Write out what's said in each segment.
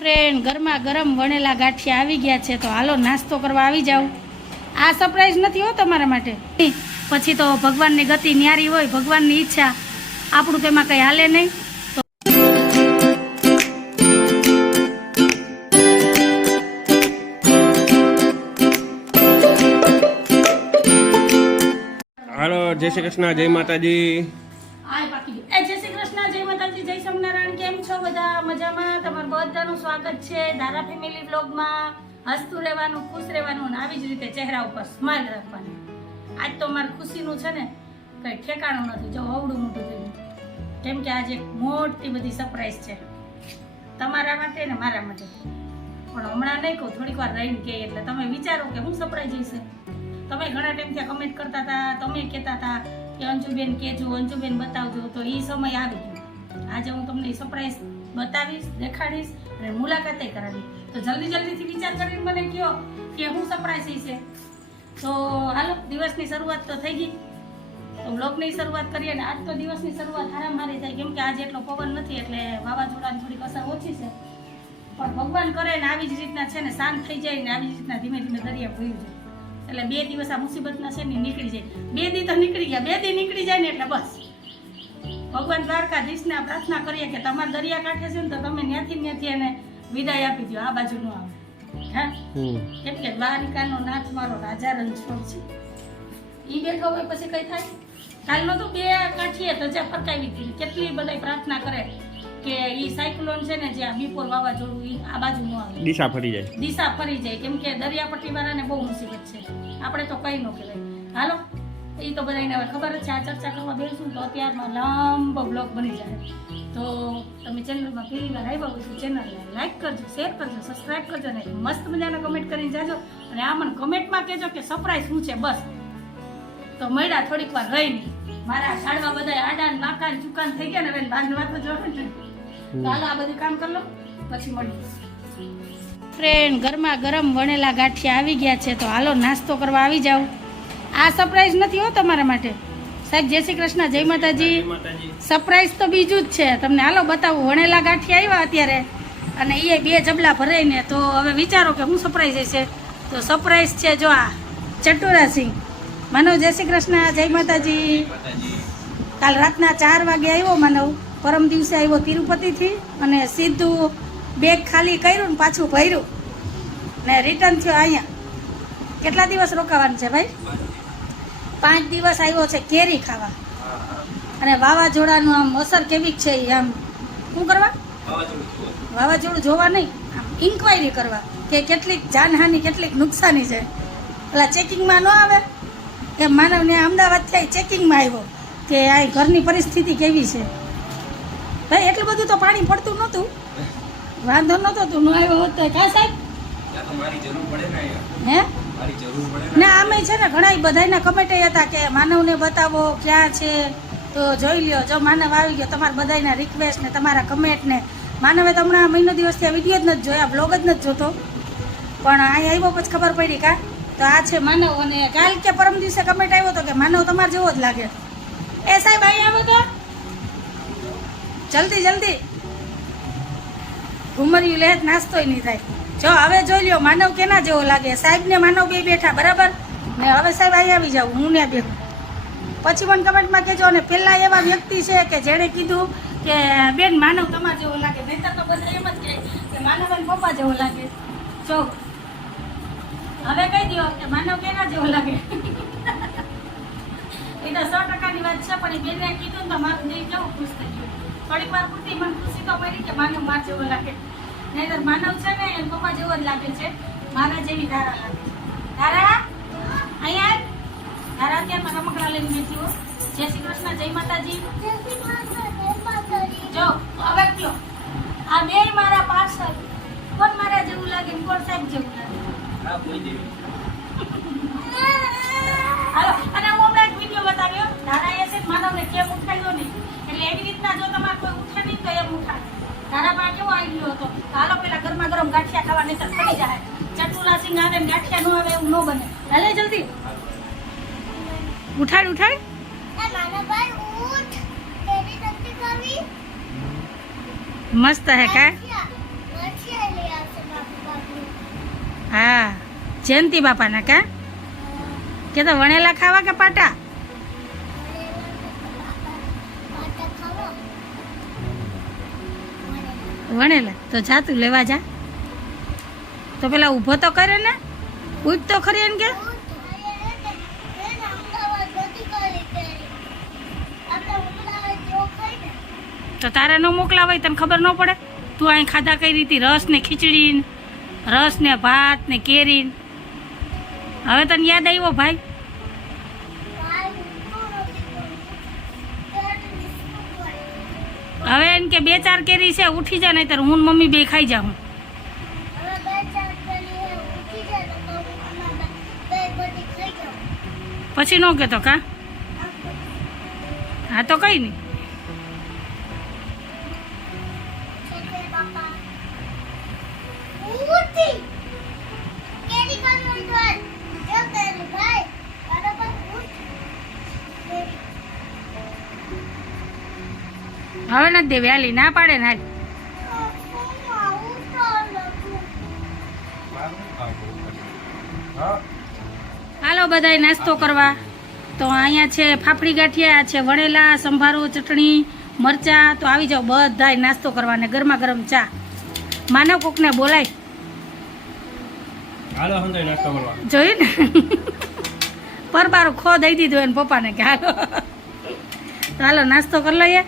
Friend ગરમા ગરમ વણેલા ગાંઠિયા આવી ગયા છે, તો હાલો નાસ્તો કરવા આવી જાવ. આ સરપ્રાઈઝ નથી હો તમારા માટે. પછી તો ભગવાનની ગતિ ન્યારી હોય, ભગવાનની ઈચ્છા, આપણું તેમાં કંઈ હાલે નહીં. હાલો, જય શ્રી કૃષ્ણ, જય માતાજી. જય શ્રી કૃષ્ણ, જય માતાજી, જય સ્વામિનારાયણ. કેમ છો બધા? મજામાં? તમારું બધાનું સ્વાગત છે ધારા ફેમિલી બ્લોગમાં. હસતું રહેવાનું, ખુશ રહેવાનું અને આવી જ રીતે ચહેરા ઉપર સ્માઇલ રાખવાની. આજ તો મારી ખુશીનું છે ને કંઈ ઠેકાણું નથી. જો અવડું મોટું થયું, કેમ કે આજે મોટી બધી સરપ્રાઈઝ છે તમારા માટે ને મારા માટે. પણ હમણાં નહીં કહું, થોડીક વાર રહીને કહે એટલે તમે વિચારો કે હું સરપ્રાઈઝ હશે. તમે ઘણા ટાઈમથી કમેન્ટ કરતા હતા, તમે કહેતા હતા કે અંજુબેન કહેજો, અંજુબેન બતાવજો, તો એ સમય આવી ગયો. આજે હું તમને સરપ્રાઈઝ બતાવીશ, દેખાડીશ અને મુલાકાતે કરાવી. તો જલ્દીથી વિચાર કરીને મને કહો કે હું સરપ્રાઈઝ છે. તો હાલો, દિવસની શરૂઆત તો થઈ ગઈ, તો બ્લોગની શરૂઆત કરીએ. ને આજ તો દિવસની શરૂઆત હારામારી થાય, કેમ કે આજે એટલો પવન નથી એટલે વાવાઝોડાની થોડીક અસર ઓછી છે. પણ ભગવાન કરે ને આવી જ રીતના છે ને શાંત થઈ જાય ને આવી જ રીતના ધીમે ધીમે દરિયા ભર્યું જાય એટલે 2 દિવસ આ મુસીબતના છે ને નીકળી જાય. 2 દી તો નીકળી ગયા, 2 દી નીકળી જાય ને એટલે બસ ભગવાન દ્વારકાધીશને પ્રાર્થના કરીએ કે તમારા દરિયા કાંઠે છે ને તો તમે ત્યાંથી એને વિદાય આપી દો, આ બાજુ ન આવે. હા, કેમ કે દ્વારિકાનો નાથ મારો રાજા રણછોડ છે, એ બેઠો હોય પછી કઈ થાય. કાલનો તો 2 કાઠીએ ધજા ફરકાવી દીધી. કેટલી બધા પ્રાર્થના કરે કે ઈ સાયક્લોન છે ને જે આ બિપોર વાવાઝોડું ઈ આ બાજુ ન આવે, દિશા ફરી જાય, કેમ કે દરિયાપટ્ટી વાળાને બહુ મુસીબત છે. આપણે તો કઈ ન કહેવાય. હાલો, એ તો બધાને હવે ખબર જ છે. આ ચર્ચા કરવા બેસું તો અત્યારમાં લાંબો બ્લોગ બની જાય. તો તમે ચેનલમાં પહેલી વાર આવ્યા હોય તો ચેનલને લાઈક કરજો, શેર કરજો, સબસ્ક્રાઈબ કરજો ને મસ્ત મજાના કમેન્ટ કરીને જાજો. અને આ મને કમેન્ટમાં કહેજો કે સરપ્રાઈઝ શું છે. બસ તો મળ્યા થોડીક વાર રહીને. મારા ઝાડવા બધા આડા નાકા ચુકાન થઈ ગયા ને હવે બાંધવા તો જોવે ને. ચાલો આ બધું કામ કરી લો પછી મળીએ. ફ્રેન્ડ ગરમા ગરમ વણેલા ગાંઠિયા આવી ગયા છે, તો હાલો નાસ્તો કરવા આવી જાવ. આ સરપ્રાઈઝ નથી હો તમારા માટે. સાહેબ જય શ્રી કૃષ્ણ, જય માતાજી. સરપ્રાઈઝ તો બીજું જ છે તમને. હાલો બતાવું. વણેલા ગાંઠિયા આવ્યા અત્યારે અને એ 2 જબલા ભરાઈને. તો હવે વિચારો કે હું સરપ્રાઈઝ છે. તો સરપ્રાઈઝ છે જો આ ચટુરાસિંહ. માનવ જય શ્રી કૃષ્ણ, જય માતાજી. કાલ રાતના 4 વાગે આવ્યો માનવ. પરમ દિવસે આવ્યો તિરુપતિથી અને સીધું બેગ ખાલી કર્યું ને પાછું ભર્યું ને રિટર્ન થયો અહીંયા. કેટલા દિવસ રોકાવાનું છે ભાઈ? 5 દિવસ આવ્યો છે કેરી ખાવા. અને વાવાઝોડાનું આમ અસર કેવી છે આમ શું કરવા? વાવાઝોડું જોવા નહીં, આમ ઇન્ક્વાયરી કરવા કે કેટલીક જાનહાની કેટલીક નુકસાની છે. પેલા ચેકિંગમાં ન આવે કે માનવને અમદાવાદથી ચેકિંગમાં આવ્યો કે આ ઘરની પરિસ્થિતિ કેવી છે. ભાઈ એટલું બધું તો પાણી પડતું નહોતું, વાંધો નહોતો. તું ન આવ્યો હોત તો કાં સાહેબ? હે ના, આમે છે ને ઘણા બધાના કમેન્ટ હતા કે માનવને બતાવો ક્યાં છે. તો જોઈ લ્યો, જો માનવ આવી ગયો. તમારા બધાના રિક્વેસ્ટ ને તમારા કમેન્ટ ને માનવે તો હમણાં મહિનો દિવસથી આ વિડીયો જ નથી જોયા, બ્લોગ જ નથી જોતો. પણ અહીં આવ્યો પછી ખબર પડી કા તો આ છે માનવ. અને કાલ કે પરમ દિવસે કમેન્ટ આવ્યો હતો કે માનવ તમારે જેવો જ લાગે. એ સાહેબ અહીં આવ્યો તો જલ્દી ઘુમરિયું લે, નાસ્તોય નહીં થાય. જો હવે જોઈ લ્યો માનવ કેના જેવો લાગે. સાહેબ ને માનવ 2 બેઠા બરાબર ને. હવે સાહેબ અહીં આવી જાવ, હું ને બેઠું. પછી મને કમેન્ટમાં કહેજો. અને પેલા એવા વ્યક્તિ છે કે જેણે કીધું કે બેન માનવ તમારે જેવો લાગે. નહીતર તો બધા એમ જ કહે કે માનવ અને પપ્પા જેવો લાગે. જો હવે કહી દો કે માનવ કેના જેવો લાગે. એ તો 100%ની વાત છે. પણ એ બેને કીધું ને તો મારું દિલ કેવું ખુશ થઈ ગયું. થોડીક વાર પૂરતી મને ખુશી તો મળી કે માનવ માર જેવો લાગે. નહીતર માનવ છે ને એમ પપ્પા જેવો જ લાગે છે. મારા જેવી ધારા લાગે છે. ધારા અહીંયા ધારા અત્યારમાં રમકડા લઈને બેઠી હો. જય શ્રી કૃષ્ણ, જય માતાજી. જો હવે કયો આ 2 મારા પાર્સલ કોણ મારા જેવું લાગે ને કોણ સાહેબ જેવું લાગે? હાલો, અને હું હમણાં એક વિડીયો બતાવ્યો. ધારાએ છે માનવને કેમ ઉઠાડ્યો નહીં, એટલે એવી રીતના જો તમારે કોઈ ઉઠે નહીં તો એમ ઉઠાડે. ધારા પાસે કેવો આઈડિયો હતો. હાલો પેલા ગરમા ગરમ ગાંઠિયા ખાવા નહીં તો પડી જાય. ચટુલા સિંગ આવે ને ગાંઠિયા ન આવે એવું ન બને. હાલે જલ્દી ઉઠાડ. મસ્ત હે કા? જયંતિ બાપાના કા કે તો વણેલા ખાવા કે પાટા? વણેલા તો જા તું લેવા જા. તો પેલા ઊભો તો કરે ને, ઉઠ તો ખરી એને કે. તો તારે ન મોકલાવાય, તને ખબર ન પડે? તું અહીં ખાધા કઈ રીતે? રસ ને ખીચડી, રસ ને ભાત ને કેરી. હવે તને યાદ આવ્યો ભાઈ? હવે એમ કે 2-4 કેરી છે, ઉઠી જા, નહીતર હું ને મમ્મી બે ખાઈ જાઉં. પછી ન કહેતો કા? હા તો કઈ નહીં. હવે નથી દેવી, હાલી ના પાડે ને. હાલો બધાય નાસ્તો કરવા. તો અહીંયા છે ફાફડી ગાંઠિયા, છે વણેલા, સંભારો, ચટણી, મરચા. તો આવી જાઓ બધાય નાસ્તો કરવા ને ગરમા ગરમ ચા. માનવ કોકને બોલાય. હાલો હંધાઈ નાસ્તો કરવા. જોયું ને, પરબારો ખો દઈ દીધો એને પપ્પાને કે હાલો. તો હાલો નાસ્તો કરી લઈએ,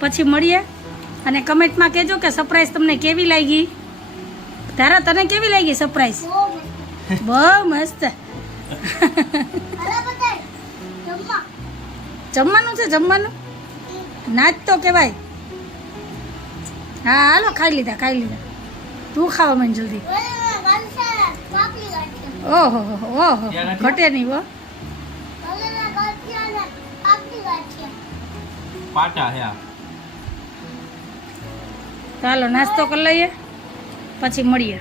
પછી મળીએ. અને કમેન્ટમાં કહેજો કે સરપ્રાઈઝ તમને કેવી લાગી. તારા તને કેવી લાગી સરપ્રાઈઝ? બહુ મસ્ત. જમવાનું છે, જમવાનું નાચ તો કહેવાય. હા હાલો ખાઈ લીધા. તું ખાવા મને જલ્દી. ઓહો ઓહો, ઘટે નહીં હો. ચાલો નાસ્તો કરી લઈએ, પછી મળીએ.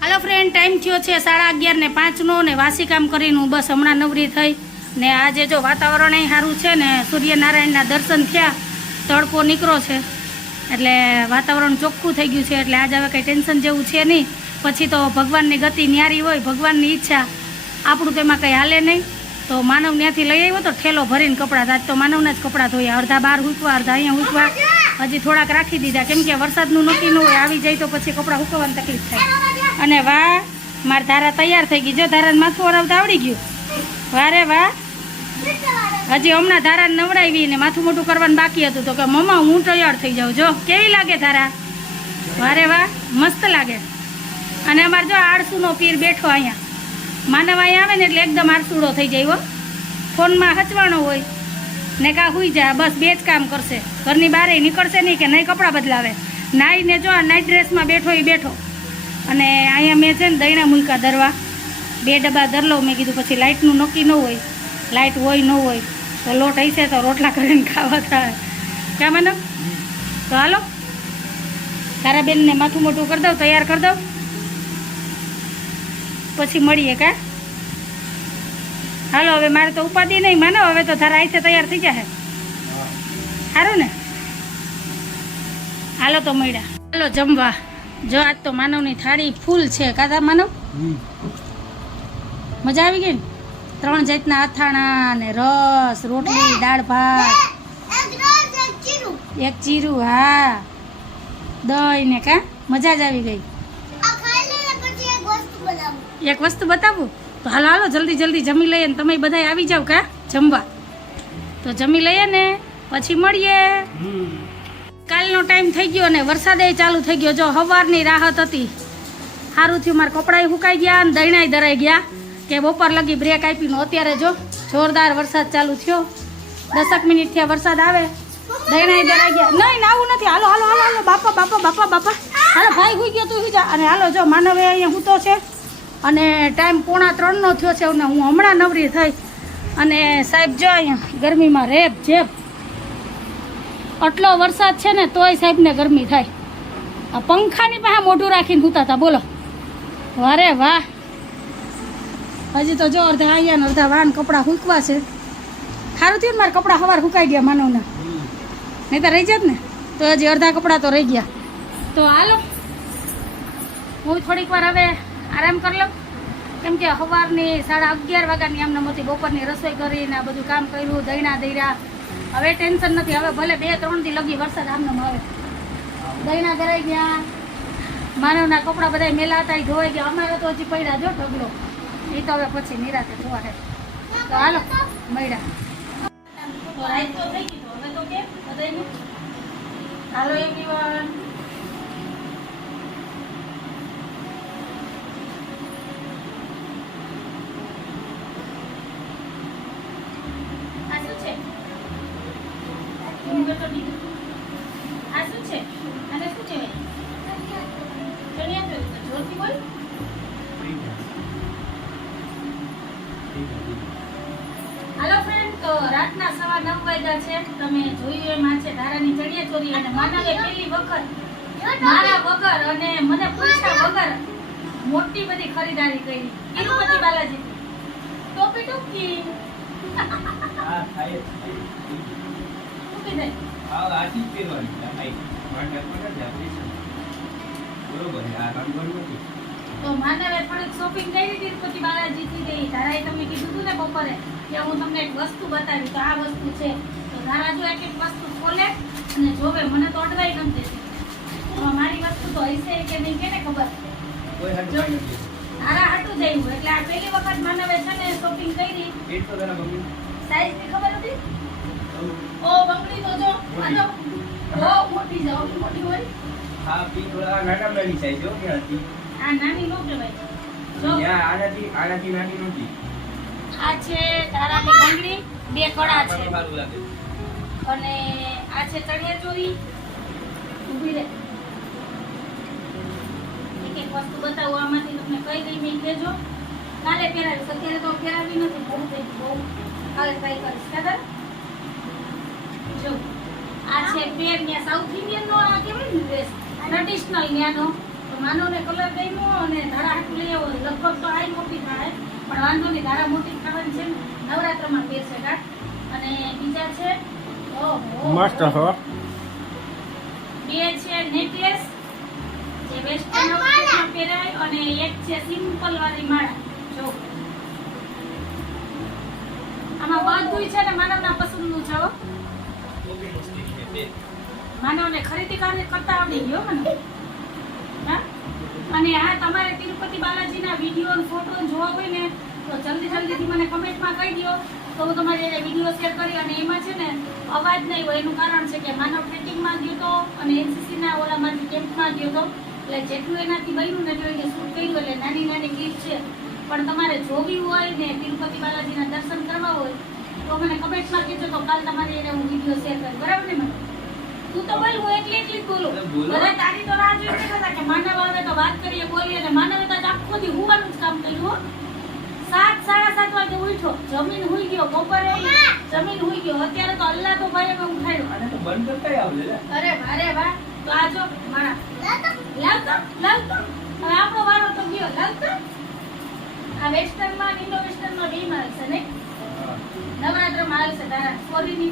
હાલો ફ્રેન્ડ, ટાઈમ થયો છે 11:05 ને વાસી કામ કરીને હું બસ હમણાં નવરી થઈ. ને આજે જો વાતાવરણ અહીં સારું છે ને, સૂર્યનારાયણના દર્શન થયા, તડકો નીકળો છે, એટલે વાતાવરણ ચોખ્ખું થઈ ગયું છે. એટલે આજે હવે કંઈ ટેન્શન જેવું છે નહીં. પછી તો ભગવાનની ગતિ ન્યારી હોય, ભગવાનની ઈચ્છા, આપણું તેમાં કંઈ હાલે નહીં. તો માનવ ત્યાંથી લઈ આવ્યો તો ઠેલો ભરીને કપડાં. આજ તો માનવના જ કપડાં ધોયા, અડધા બહાર હૂકવા, અડધા અહીંયા હૂકવા. હજી થોડાક રાખી દીધા, કેમ કે વરસાદનું નક્કી ન હોય, આવી જાય તો પછી કપડાં હૂકવવાની તકલીફ થાય. અને વાહ, મારી ધારા તૈયાર થઈ ગઈ. જો ધારાને માથું વરાવતા આવડી ગયું. વારે વાહ. હજી હમણાં ધારાને નવડાવી ને માથું મોટું કરવાનું બાકી હતું. તો કે મમ્મા હું તૈયાર થઈ જાઉં. જો કેવી લાગે ધારા? વારે વાહ, મસ્ત લાગે. અને અમારે જો આળસુનો પીર બેઠો અહીંયા. માનવ અહીંયા આવે ને એટલે એકદમ આળસુડો થઈ જાય હો. ફોનમાં હચવાનો હોય ને કાં હુઈ જાય, બસ 2 જ કામ કરશે. ઘરની બહાર નીકળશે નહીં કે નહીં કપડાં બદલાવે. નાઈને જો નાઇટ ડ્રેસમાં બેઠો એ બેઠો. અને અહીંયા મેં છે ને દહીણા મૂક્યા ધરવા, 2 ડબ્બા ધર લઉં. મેં કીધું પછી લાઇટનું નક્કી ન હોય, લાઇટ હોય ન હોય તો લોટ હશે તો રોટલા કરીને ખાવા થાય. ક્યાં મને તો હાલો તારા બેનને માથું મોટું કરી દઉં, તૈયાર કરી દઉં, પછી મળીએ કા. હાલો હવે મારે તો ઉપાધિ નહીં માનો, હવે તો તારા આઈસે તૈયાર થઈ જશે. સારું ને? હાલો તો મળ્યા. હાલો જમવા. જો આજ તો માનવની થાળી ફૂલ છે. કાદા માનવ મજા આવી ગઈ ને? 3 જાતના અથાણા ને રસ, રોટલી, દાળ ભાત, એક જીરું, હા, દહીં ને કા મજા જ આવી ગઈ. એક વસ્તુ બતાવું તો હાલો હાલો જલ્દી જમી લઈએ ને તમે બધા આવી જાવ કા જમવા. તો જમી લઈએ ને પછી મળીએ. કાલનો ટાઈમ થઈ ગયો ને વરસાદે ચાલુ થઈ ગયો. જો સવારની રાહત હતી, સારું થયું મારા કપડાં સુકાઈ ગયા અને દહીણાય ધરાઈ ગયા કે બપોર લગી બ્રેક આપીને. અત્યારે જો જોરદાર વરસાદ ચાલુ થયો. 10 મિનિટ થયા વરસાદ આવે, દહીણાય ધરાઈ ગયા. નહીં આવું નથી. હાલો હાલો હાલો હાલો બાપા. હાલો ભાઈ સુઈ ગયો, તું સુઈ જા. અને હાલો જો માનવે અહીંયા સૂતો છે અને ટાઈમ 2:45 થયો છે ને હું હમણાં નવરી થઈ. અને સાહેબ જો અહીંયા ગરમીમાં રેપ જેપ. આટલો વરસાદ છે ને તોય સાહેબને ગરમી થાય. આ પંખાની પાસે મોઢું રાખીને સૂતા હતા બોલો. વારે વાહ. હજી તો જો અડધા અહીંયા ને અડધા વાન કપડાં સૂકવા છે. સારું થયું ને મારા કપડાં સવાર સુકાઈ ગયા માનવના, નહીં તો રહી જાત ને. તો હજી અડધા કપડાં તો રહી ગયા. તો હાલો હું થોડીક વાર હવે આરામ કરી લઉં, કેમ કે સવારની 11:30 વાગ્યાની આમને મોટી બપોરની રસોઈ કરીને આ બધું કામ કર્યું, દહીણા દઈરા. હવે ટેન્શન નથી, હવે ભલે 2-3 દી લગી વરસાદ આમનો આવે. દહીણા દરાઈ ગયા, માનવના કપડાં બધા મેલા હતા એ ધોવાઈ ગયા. અમારે તો હજી પડ્યા જો ઢગલો, એ તો હવે પછી નિરાતે ધોવા છે. તો હાલો મળ્યા. તો રાત તો થઈ ગઈ, હવે તો કે બધાયનું હાલો એવરીવન. આ શું છે? આ શું છે? આને શું કહેવાય? ચણિયા ચોળી. જોરથી બોલ. હાલો ફ્રેન્ડ, તો રાતના 9:15 વાગ્યા છે. તમે જોયું એમ આ છે ધારાની ચણિયા ચોળી, અને માનવે પહેલી વખત મારા વગર અને મને પૂછ્યા વગર મોટી બધી ખરીદારી કરી તિરુપતિ બાલાજી. ટોપી ટોપી આ થાય ટોપી દે. આ આથી જ પહેરવાની ભાઈ માટે પણ જાપરી બરોબર આ રંગોળ નથી. તો માનવે થોડીક શોપિંગ કરી તિરુપતિ બાલાજી થી ગઈ. ધારાએ તમને કીધું હતું ને બપોરે કે હું તમને એક વસ્તુ બતાવી, તો આ વસ્તુ છે. તો ધારા જો એક વસ્તુ ખોલે અને જોવે, મને તો અડવાઈ નથી દેતી. મારી વસ્તુ તો હશે કે નહીં કેને ખબર. કોઈ હાથ નથી. ધારા હાટું જઈવું એટલે આ પહેલી વખત માનવે છે ને શોપિંગ કરી. પેટ તો જરા મમ્મી સાઈઝ ની ખબર હતી. ઓ બંગડી તો જો આનો બહુ મોટી છે, ઓલી મોટી હોય. હા પી થોડા નાના નાની સાઈઝ જો કે હતી. આ નાની નો કહેવાય. જો યા આનાથી નાની નહોતી. આ છે ધારાની બંગડી, 2 કડા છે, સારું લાગે. અને આ છે ચણિયા ચોળી. ઊભી રહે, એક એક વસ્તુ બતાવું આમાંથી તમને કઈ ગઈ મેં કહેજો. કાલે પહેરાવીશ, અત્યારે તો પહેરાવી નથી, બહુ થઈ ગયું, બહુ. કાલે ટ્રાય કરીશ. ખબર જો આ છે પેર ને સાઉથ ઇન્ડિયન નો આ કેવું ડ્રેસ ટ્રેડિશનલ ન્યાનો. તો માનવને કલર ગમ્યો અને ધારા હાટું લઈ આવો. લગભગ તો આ મોટી થાય પણ વાંધો નહીં, ધારા મોટી ખાવાની છે ને, નવરાત્રમાં પહેરશે કાટ. અને બીજા છે ઓહો મસ્ત હો. 2 છે નેકલેસ જે વેસ્ટર્ન આઉટફિટમાં પહેરાય, અને એક છે સિમ્પલ વાળી માળા. જો આમાં બધું છે ને માનવના પસંદનું છે હો. માનવને ખરીદી કરતા આવડી ગયો મને. હા, અને હા તમારે તિરુપતિ બાલાજીના વિડીયો ફોટો જોવા હોય ને તો જલ્દીથી મને કમેન્ટમાં કહી દો, તો હું તમારી એને વિડીયો શેર કરી. અને એમાં છે ને અવાજ નહીં હોય, એનું કારણ છે કે માનવ ટ્રેકિંગમાં ગયો હતો અને એનસીસીના ઓલામાંથી કેમ્પમાં ગયો હતો, એટલે જેટલું એનાથી બન્યું ને એટલું એને શૂટ કર્યું. એટલે નાની ક્લિપ છે, પણ તમારે જોવી હોય ને તિરુપતિ બાલાજીના દર્શન કરવા હોય તો મને કમેન્ટમાં કહેજો, તો કાલ તમારી એને હું વિડીયો શેર કરું. બરાબર ને? મને તું તો બોલ, હું એકલી બોલું. બધા તારી તો રાહ જોઈ હતા કે માનવ આવે તો વાત કરીએ, બોલીએ. અને માનવે તો આખો દી હુવાનું જ કામ કર્યું. 7-7:30 વાગે ઉઠ્યો, જમીન હુઈ ગયો, બપોરે જમીન હુઈ ગયો. અત્યારે તો અલ્લાહ તો ભાઈ મેં ઉઠાડ્યો. આને તો બંધ કરતા આવલે લે. અરે વાહ. તો આ જો મારા લાવતો હવે આપણો વારો તો ગયો. લાવતો આ વેસ્ટર્નમાં ઇન્ડો વેસ્ટર્નમાં બે માં છે ને, નવરાત્રમાં આવશે તારા ફોરીન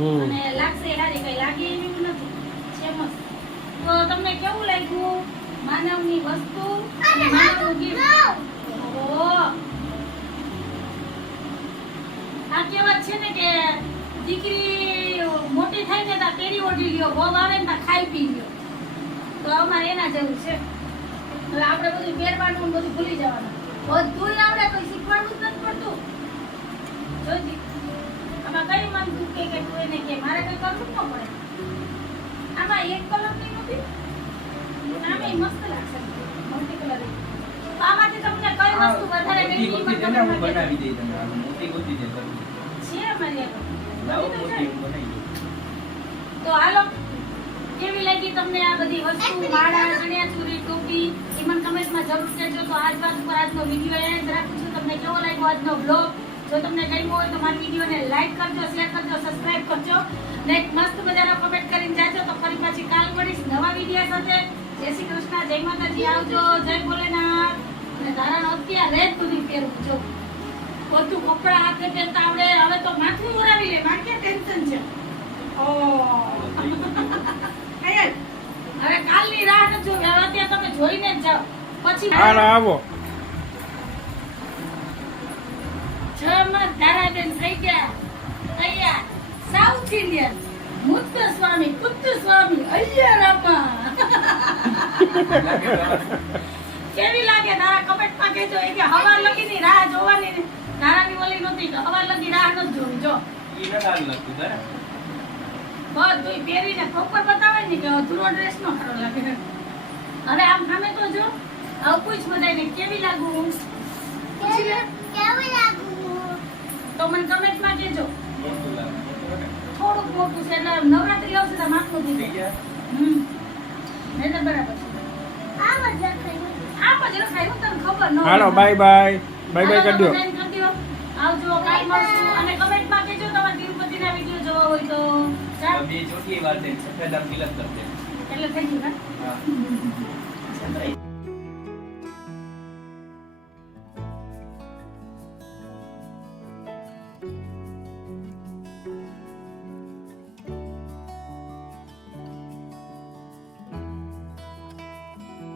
અને લાગશે હારી, કઈ લાગે એવું નથી, છે મસ્ત. તો તમને કેવું લાગ્યું માનવની વસ્તુ અને માનવનું ગિફ્ટ? આ કહેવત છે ને કે દીકરી મોટી થાય ને ત્યાં પેરી ઓઢી લ્યો, વહુ આવે ને ત્યાં ખાઈ પી લ્યો. તો અમારે એના જેવું છે. હવે આપણે બધું પહેરવાનું બધું ભૂલી જવાનું, બધું આવડે તો શીખવાડવું જ નથી પડતું. જોજી આમાં કઈ મન દુખે કે તું એને કે મારે કઈ કરવું જ ન પડે. આમાં એક કલર નહીં નથી, આમાં મસ્ત લાગશે મલ્ટી કલર. તો આમાંથી તમને કઈ વસ્તુ વધારે ગમી? મોટી ગોતી હું બનાવી દઈ તમને. આ મોટી ગોતી દે કરું છે અમારી લાવો આગળ. મોટી હું બનાવી દઉં. તો હાલો, કેવી લાગી તમને આ બધી વસ્તુ, માળા, ચણિયા ચોળી, ટોપી? એ મને કમેન્ટમાં જરૂર કહેજો. તો આજ વાત ઉપર આજનો વિડીયો એન્ડ રાખું છું. તમને કેવો લાગ્યો આજનો બ્લોગ? જો તમને ગમ્યો હોય તો મારી વિડીયોને લાઈક કરજો, શેર કરજો, સબસ્ક્રાઇબ કરજો ને મસ્ત મજાનો કમેન્ટ કરીને જાજો. તો ફરી પાછી કાલ મળીશ નવા વિડીયો સાથે. જય શ્રી કૃષ્ણ, જય માતાજી, આવજો, જય ભોલેનાથ. અને ધારાનો અત્યારે જ બધી પહેરવું જો, બધું કપડા હાથે પહેરતા આવડે. હવે તો માથું ઉરાવી લે, મારે ક્યાં ટેન્શન છે. હવે કાલની રાહ નથી જોવી, હવે અત્યારે તમે જોઈને જ જાઓ પછી હાલો આવો જમત ધારાબેન થઈ ગયા તૈયાર સાઉથ ઇન્ડિયન મુત્ત સ્વામી કુત્ત સ્વામી અય્યરપ્પા કેવી લાગે તારા કમેન્ટમાં કહેજો એ કે હવા લગીની રાહ જોવાની તારાની ઓલી નહોતી કે હવા લગી રાહ ન જોવી જો ઈ નડાલ નતું બરાબર બધું પહેરીને પ્રોપર બતાવે ને કે અધૂરો ડ્રેસ નો સારો લાગે હવે આમ સામે તો જો આવું પૂછ બધાને કેવી લાગુ કેવી લાગુ તો મને કમેન્ટમાં કહેજો મોટું લાગે થોડુંક મોટું છે એટલે નવરાત્રી આવશે તો માથું થઈ થઈ જાય ગયા એટલે બરાબર છે આ મજા થઈ આ પછી ખાયું તને ખબર ન હાલો બાય બાય બાય બાય કરી દો આવજો કાલ મળશું અને કમેન્ટમાં કહેજો તમારે તિરુપતિના વિડિયો જોવા હોય તો ચાલ બે ચોટી વાર છે સફેદ આમ તિલક કરતે એટલે થઈ ગયું હા